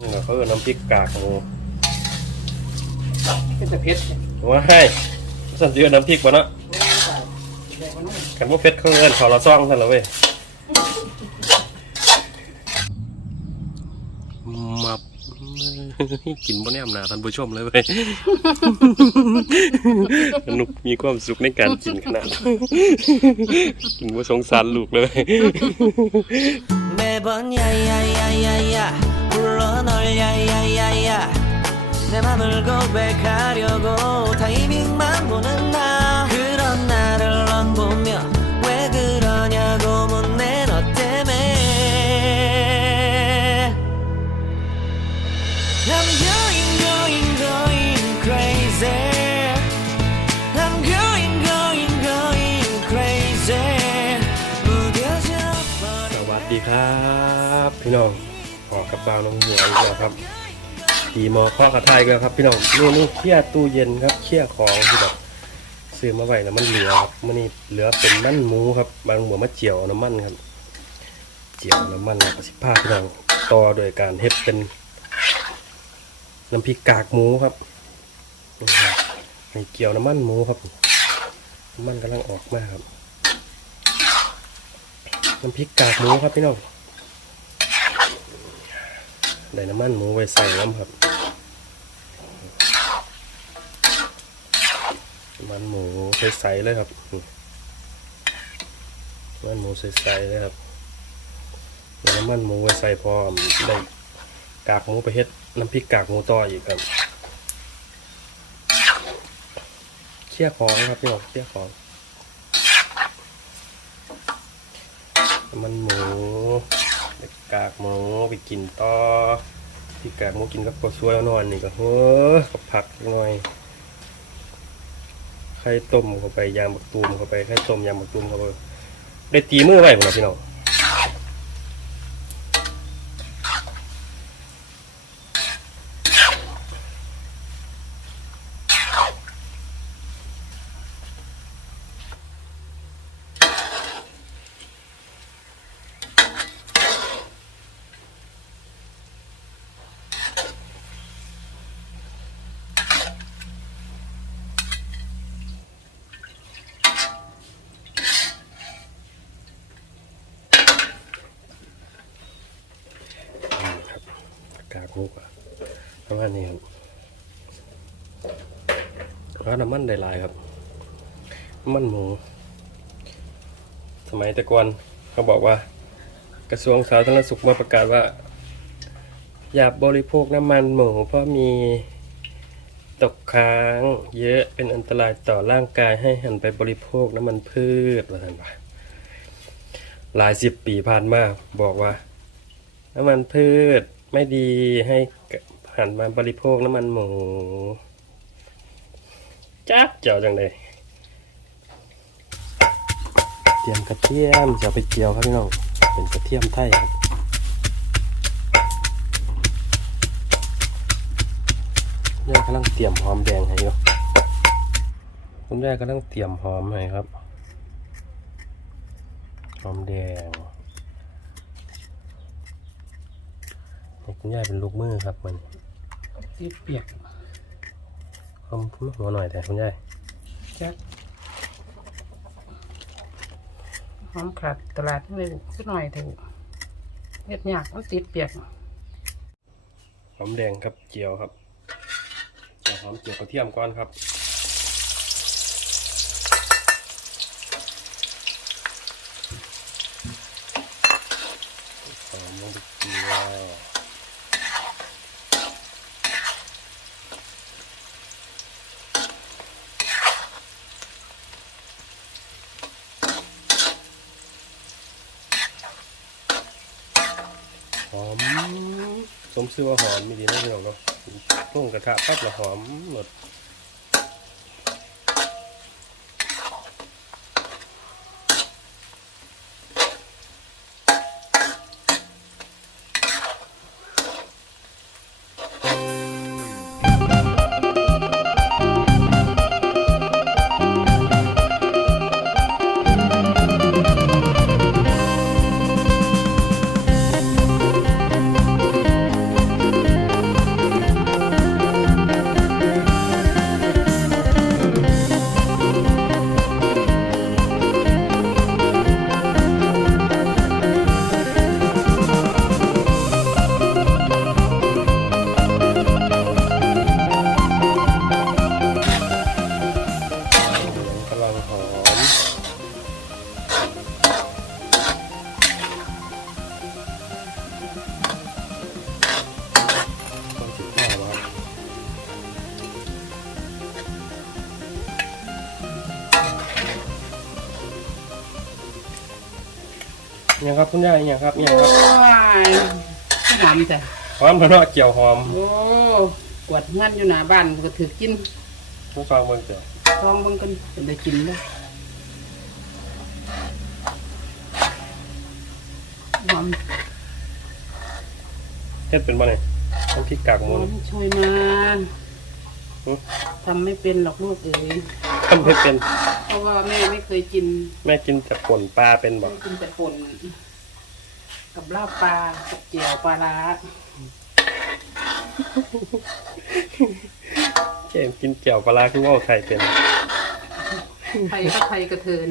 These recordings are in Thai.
นี่เราเพิ่มน้ำพริกกากหมูเป็นแต่เพชรว่าให้สันเยอะน้ำพริกวะเนาะกันพว่าเพชรเขาเอินเขาเราซ่องกานเหรอเว้ยมากินบนแอมนาท่านผู้ชมเลยเว้ยสนุกมีความสุขในการกินขนาด กินว่าสงสารลูกเลยแม่บอนยายายายายา 야야야야. 내 맘을 고백하려고 타이밍 บาวน้องหัวอีกแล้วครับตีมอข้อกระทายกแล้วครับ พี่น้องเมนูเคี่ยตู้เย็นครับเคี่ยของที่แบบซื้อมาไว้แล้วมันเหลือครับมันนี่เหลือเป็นมันหมูครับบางหัวมาเจียวน้ำมันครับ เจียวน้ำมันแล้วก็สิผ้าพี่น้องต่อโดยการเฮ็ดเป็นน้ำพริกกากหมูครับให้เกี่ยวน้ำมันหมูครับน้ำมันกำลังออกมากครับน้ำพริกกากหมูครับพี่น้อง ได้น้ำมันหมูไว้ใส่น้ำครับมันหมูใสๆเลยครับมันหมูใสๆเลยครับไดน้ำมันหมูไว้ใส่พร้อมได้กากหมูไปเฮ็ดน้ำพริกกากหมูต่ออีกครับเคี่ยของครับพี่น้องเคี่ยของมันหมู กกากหมูไปกินต่อที่กากหมูกินกับข้าวสวยนอนนี่ก็เฮ้อกับผักหน่อยไข่ต้มเข้าไปยางบักตูมเข้าไปไข่ต้มยางบักตูมเข้าไปได้ตีมือไว้ผมนะพี่น้อง ประมาณนี้ครับแล้วน้ำมันได้หลายครับน้ำมันหมู สมัยแต่ก่อนเขาบอกว่า กระทรวงสาธารณสุขมาประกาศว่า อย่าบริโภคน้ำมันหมูเพราะมีตกค้างเยอะเป็นอันตรายต่อร่างกายให้หันไปบริโภคน้ำมันพืชว่าท่านว่าหลายสิบปีผ่านมาบอกว่า น้ำมันพืชไม่ดีให้ หันมาบริโภคน้ำมันหมูจักเจ้าจังเลยเตรียมกระเทียมจะเอาไปเจียวครับพี่น้องเป็นกระเทียมไทยครับแม่กำลังเตรียมหอมแดงให้อยู่คุณแม่กำลังเตรียมหอมให้ครับหอมแดงคุณยายเป็นลูกมือครับมัน ที่เปียกหอมหัวหน่อยแต่คุณยายแจ๊กหอมขาดตลาดนี่เลยสักหน่อยเถอะเฮ็ดยากมันติดเปียกหอมแดงครับเจียวครับเจียวหอมเจียวกระเทียมก่อนครับหอมลงไปเจียว หอมสม ชื่อว่าหอมมีดีนะพี่น้องเนาะต้มกระทะปั๊บละหอมหมด ครับคุณยายยังครับยังครับโอ้ยหอมจ้ะหอมพะเนาะเกี่ยวหอมโอ้กวดเงินอยู่หน้าบ้านก็ถือกินผู้ฟังเบิ่งเจ้าลองเบิ่งกันเป็นได้กินเลยหอมเฮ็ดเป็นบ่เนี่ยต้องพริกกากหหมูอมนะช่วยมาหึทำไม่เป็นหรอกลูกเอ๋ยทำให้เป็นเพราะว่าแม่ไม่เคยกินแม่กินแต่ป่นปลาเป็นบ่แม่กินแต่ป่น กับลาบปลากับเจียวปลาร้าเกมกินเกี่ยวปลาร้าคือเว่าไทยเป็นไทยก็ไทยกระเทิน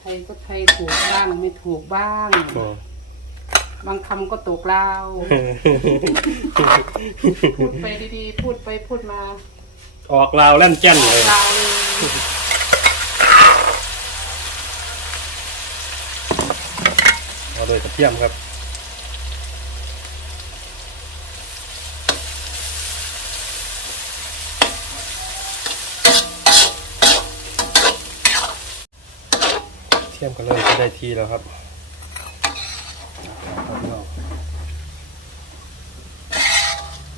ไทยก็ไทยถูกบ้างไม่ถูกบ้างอ๋อบางคำก็ตกลาว พูดไปดีๆ พูดไปพูดมาออกลาวลั่นแก่นเลย ลาวเลย เอาเลย กระเทียมครับเทียมกันเลยจะได้ทีแล้วครับครับพี่น้อง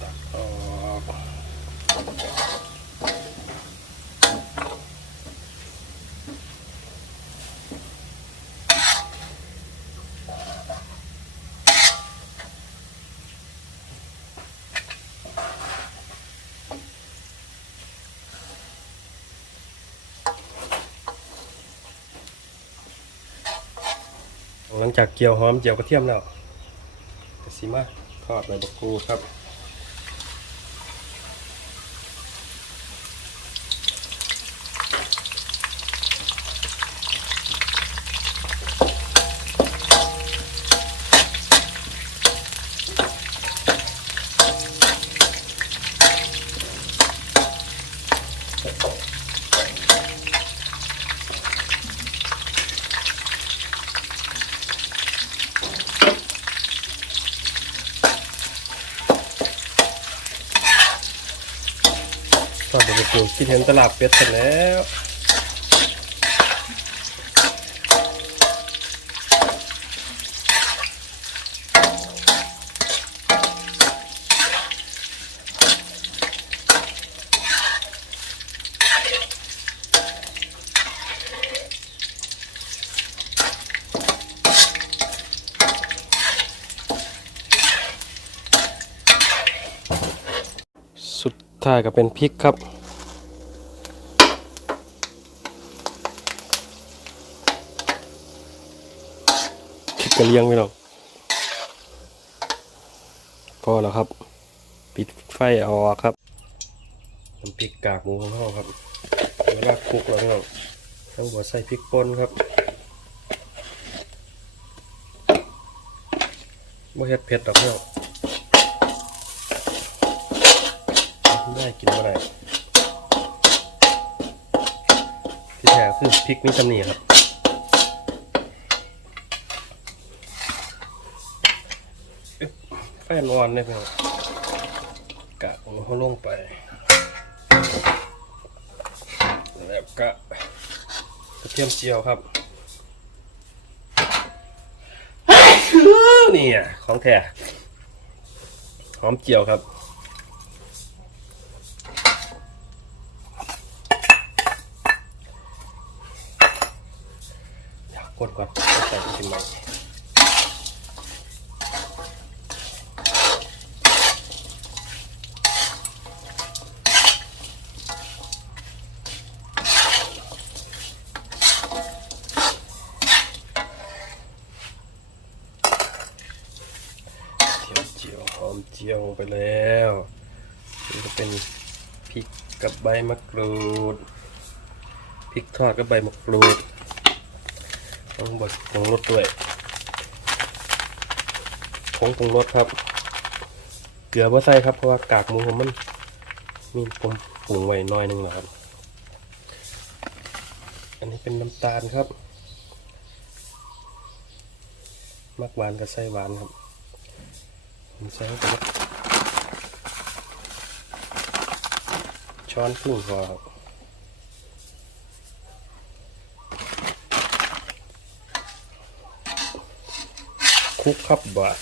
ตักออก จากเกี่ยวหอมเจียวกระเทียมแล้วกระสีมาทอดใบบักกูครับ ทอดใบบักกูดคิดเห็นตลาดเป็ดเสร็จแล้ว สุดท้ายก็เป็นพริกครับ พริกกระเลียงไปหรอกพอแล้วครับ ปิดไฟเอาออกครับน้ำพริกกากหมูของเราครับเวลาคลุกแล้วพี่น้องทั้งหัวใส่พริกป่นครับบ่เฮ็ดเผ็ดดอกพี่น้อง ได้กินเมื่อไหร่ที่แท้คือพริกนี่ตำหนิครับอึ๊บไฟอ่อนๆเลยเพื่อนกะเขาลงไปแล้วก็กระเทียมเจียวครับนี่อะของแท้หอมเจียวครับ อยากกดก่อนใส่กินใหม่เจียวเจียวหอมเจียวลงไปแล้วนี่ก็เป็นพริกกับใบมะกรูดพริกทอดกับใบมะกรูดต้องบดปรุงรสด้วยผงปรุงรสครับ เกลือว่าใส่ครับเพราะว่ากากหมูมันมีปรุงปรุงไว้น้อยหนึงนะครับ อันนี้เป็นน้ำตาลครับมักหวานกับใส่หวานครับผมใส่เข้ ช้อนครึ่งพอครับคุกครับบาท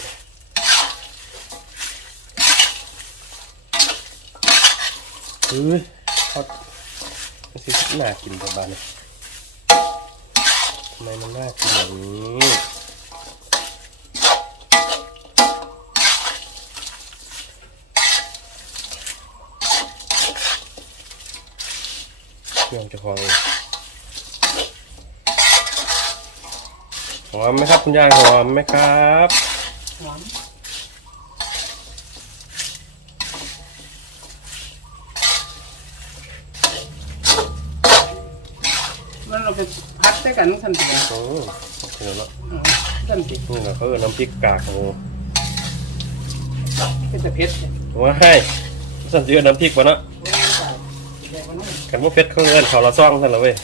เฮ้ยทอดมันสิน่ากินแต่บาททำไมมันน่ากินแบบนี้ เครื่องจะพองหอมไหมครับคุณยายหอมไหมครับหอมมันเราไปพัดด้วยกันทันทีนะโอ้เดี๋ยวละอืมทันทีนี่แหละเขาเรียกน้ำพริกกากหมูเป็นแต่เผ็ดเนี่ยว้าให้สั่นเยอะน้ำพริกปะเนาะโอ้ยตายแด กันว่าเผ็ดเขาเอินเขาละซ่องสั่นละเว้ย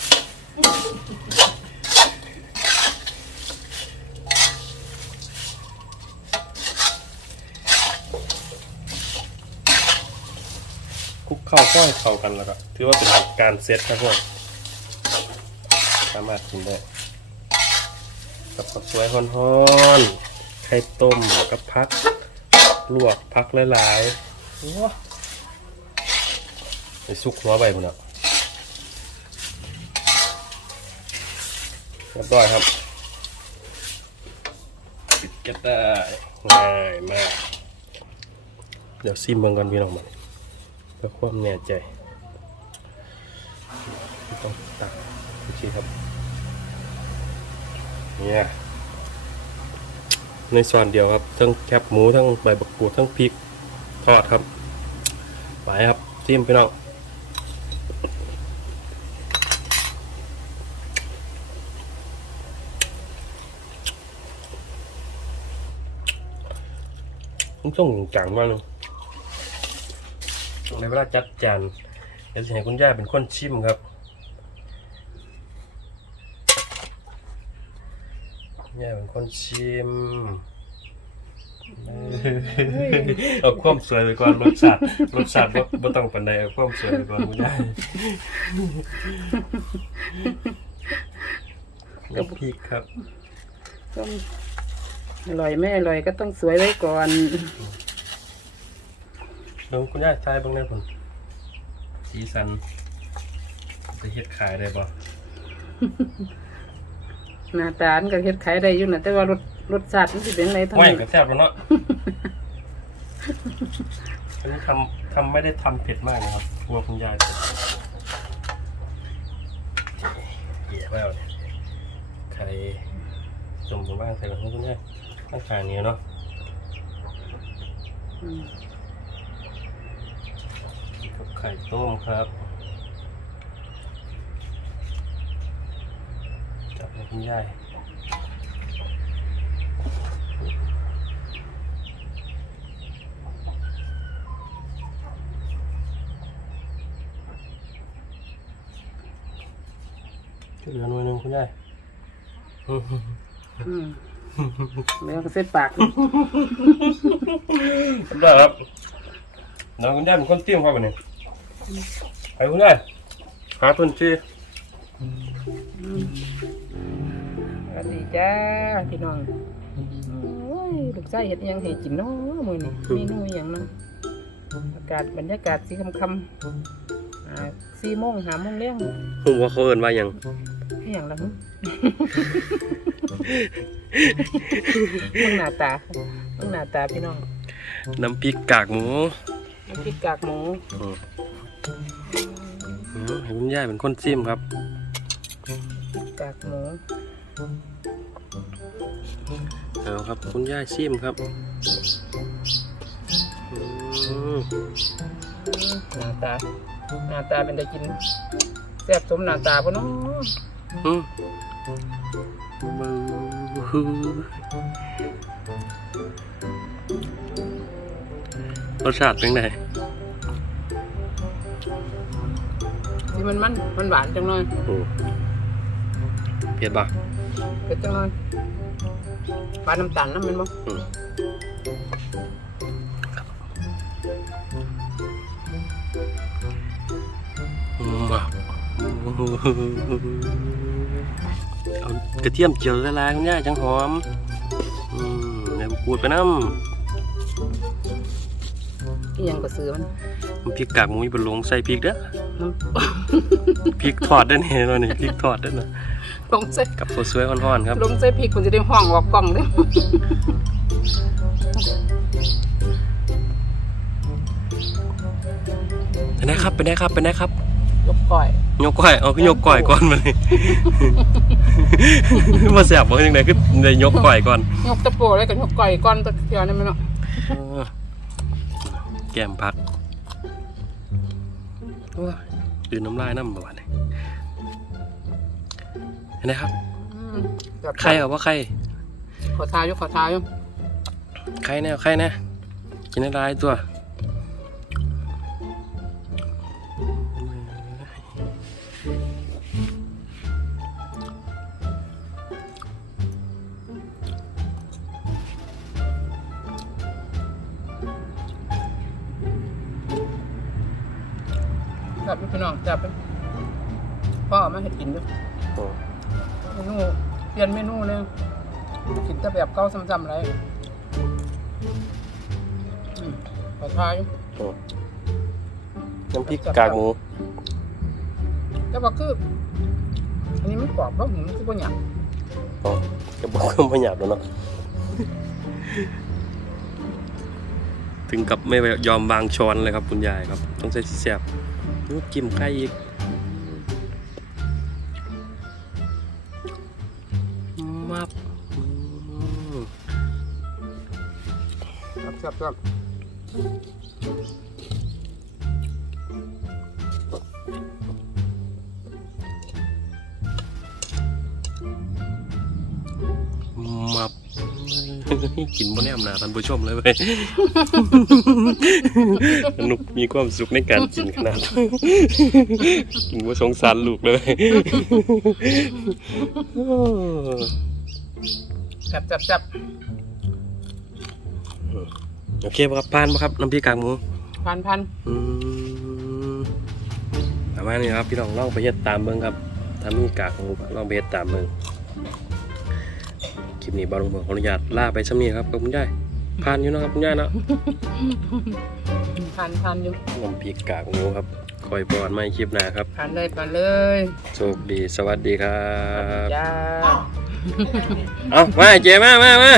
คลุกเข้าก้อยเข้ากันแล้วก็ถือว่าเป็นการเซตครับพวกสามารถกินได้กับข้าวสวยฮ้อนๆไข่ต้มกับพัก ลวกพักหลายๆว้าไปซุกหัวไปพุ่นอะ เรียบร้อยครับ ปิดก็ได้ง่ายมาก เดี๋ยวซิมเบิ่งก่อนพี่น้องมันเพื่อความแน่ใจต้องตักดูสิครับ เนี่ยในส่วนเดียวครับ ทั้งแคบหมูทั้งใบบักกูดทั้งพริกทอดครับ ไปครับจิ้มพี่น้อง ผมต้องจังมากเลยในเวลาจัดจานเดี๋ยวจะให้คุณย่าเป็นคนชิมครับย่าเป็นคนชิมเอาความสวยไปก่อนรสชาติรสชาติบ่บ่ต้องปันใดเอาความสวยไปก่อนคุณยายกับพริกครับต้ องอร่อยไม่อร่อยก็ต้องสวยไว้ก่อนลองคุณยายทายเบ้างได้ผลสีสัน จะเฮ็ดขายได้บ่หน้าตามันก็เฮ็ดขายได้อยู่นะแต่ว่ารสรสชาติมันสิเป็นไรเท่าไม่นั้นก็แซ่บแล้วเนาะอันนี้ทำทำไม่ได้ทำเผ็ดมากนะครับกลัวคุณยายเผ็ดเหี้ยแล้วเนี่ยไข่จมผมบ้างใส่ลงให้คุณยาย ตั้งขางนี้เนาะอืมกับไข่ต้มครับ จับให้คุณยายเหลือหน่วยหนึ่งคุณยายอืม แล้วก็เส้นปากได้ครับน้องคุณยายเป็นคนเตรียมครับวันนี้ไปคุณยายหาทุนชีสวัสดีจ้าพี่น้องโอ้ยลูกชายเฮ็ดอิหยังให้กินเนาะมื้อนี้เมนูอิหยังเนาะอากาศบรรยากาศสีค่ำๆอ่า4โมง5โมงเลี้ยงผมว่าเขาเอินว่าหยัง อิหยังล่ะหึเบิ่งหน้าตาเบิ่งหน้าตาพี่น้องน้ำพริกกากหมูน้ำพริกกากหมู อืมอืมให้คุณยายเป็นคนซิมครับ กากหมู เอาครับ คุณยายซิมครับอืมหน้าตา หน้าตาเป็นได้กินแซ่บสมหน้าตาป่ะเนาะอื มบูรสชาติเป็นไงที่มันมันมันหวานจังเลยอืมเผ็ดปะเผ็ดจังเลยหวานน้ำตาลน้ำมันบ่อืมอืมว้าว เอากระเทียมเจียวละลายคุณย่าจังหอมอืมขูดไปน้อีหยังก็ซื้อมันำมันพริกกากหมูอยู่บนลงใส่พริกเด้อน้พริกทอดได้อเนี่ยเราเนี่ยพริกทอดได้อเนาะำลงใส่กับข้าวสวยอ่อนๆครับลงใส่พริกคุณจะได้ห้องออกกล้องเด้เป็นไงครับเป็นไงครับเป็นไงครับ ยกก้อย ยกก้อย เอาคือยกก้อยก่อนมาเลย มาแสบบ่ยังไงคือได้ยกก้อยก่อนยกตะโปเลยกับยกก้อยก้อนตะเกียบนี่มันเนาะแก้มพักโอ้ยดื่นน้ำลายน้ำประมาณนี้เห็นไหมครับอืมแบบใครเอาว่าใครขอทายอยู่ขอทายอยู่ใครแน่ใครแน่กินได้หลายตัว จับอยู่พี่น้องจับไปพ่อเอามาให้กินอยู่โอ้เมนูเปลี่ยนเมนูเลยกินแต่แบบเก่าซ้ำๆเลยอืมขอทายอยู่โอ้น้ำพริกกากหมูแต่ว่าคือ อันนี้มันกรอบเพราะหมูมันคือบ่หยาบโอ้จะบอกว่าไม่หยาบแล้วเนาะถึงกับไม่ยอมวางช้อนเลยครับคุณยายครับ ต้องใช้แสบนู้ จิ้มไข่อีกมับครับครับครับ กินบนแนมหนาท่านผู้ชมเลยเว้ยสนุกมีความสุขในการกินขนาด กินว่าสงสารลูกเลยจับจับจับโอเคปะครับพานปะครับน้ำพริกกากหมูพันพันอืมประมาณนี้ครับพี่น้องลองไปเฮ็ดตามเบิ่งครับถ้ามีกากหมูก็ลองไปเฮ็ดตามเบิ่งค ลิปนี้บอลงเบิ่งขออนุญาตลาไปซ้ำนี้ครับขอบคุณยายพานอยู่เนาะครับคุณยายเนาะพันพันอยู่น้ำพริกกากหมูครับคอยปอนไม่คลิปหน้าครับพันเลยพันเลยโชคดีสวัสดีครับจ้าเอามาเจมามามา